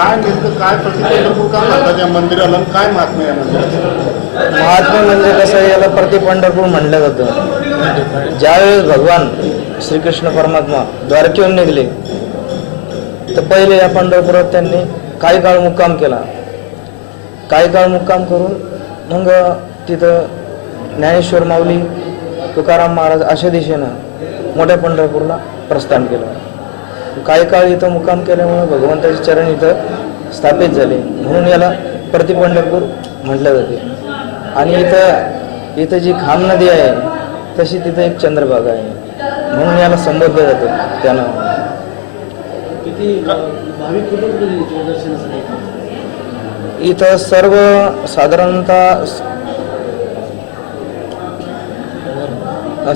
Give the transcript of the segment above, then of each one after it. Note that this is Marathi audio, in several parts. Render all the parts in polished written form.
काय नेमकं काय पंढरपूर का म्हणतात या मंदिराला काय महात्म्य आहे मंदिराचं? महात्मा म्हणजे कसं आहे, याला प्रति पंढरपूर म्हणलं जातं. ज्यावेळेस भगवान श्रीकृष्ण परमात्मा द्वारकेहून निघले तर पहिले या पंढरपुरात त्यांनी काही काळ मुक्काम केला. काही काळ मुक्काम करून मग तिथं ज्ञानेश्वर माऊली, तुकाराम महाराज अशा दिशेनं मोठ्या पंढरपूरला प्रस्थान केलं. काही काळ इथं मुक्काम केल्यामुळे भगवंताचे चरण इथं स्थापित झाले, म्हणून याला प्रति पंढरपूर म्हटलं जाते. आणि इथं जी खाम नदी आहे तशी तिथं एक चंद्रभागा आहे, म्हणून याला संबोधलं जातं त्या नावाने. इथं सर्व साधारणतः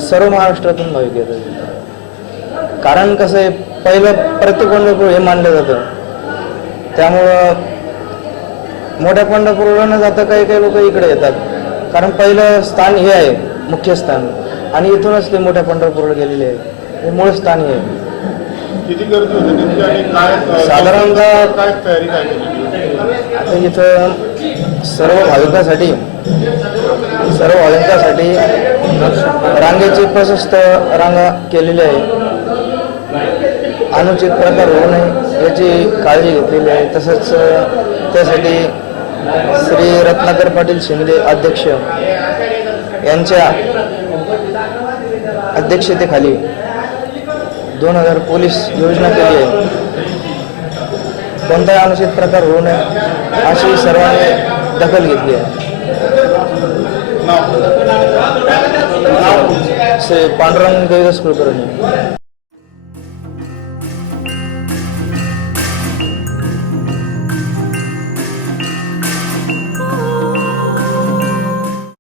सर्व महाराष्ट्रातून भाविक येतात. कारण कसं आहे, पहिलं प्रति पंढरपूर हे मानलं जातं, त्यामुळं मोठ्या पंढरपूरला न जाता काही काही लोक इकडे येतात. कारण पहिलं स्थान हे आहे मुख्य स्थान, आणि इथूनच ते मोठ्या पंढरपूरला गेलेले आहे. हे मूळ स्थान हे आहे. किती गर्दी होते नेमकी आणि काय साधारणतः काय तयारी काय केली? आता इथं सर्व भाविकांसाठी रांगेची प्रशस्त रांगा केलेली आहे. अनुचित प्रकार होऊ नये याची काळजी घेतलेली आहे. तसंच त्यासाठी श्री रत्नाकर पाटील शिंदे अध्यक्ष यांच्या अध्यक्षतेखाली 2000 पोलीस योजना केली आहे. कोणताही अनुचित प्रकार होऊ नये अशी सर्वांनी दखल घेतली आहे. श्री पांडुरंग देवदास कुलकर्णी.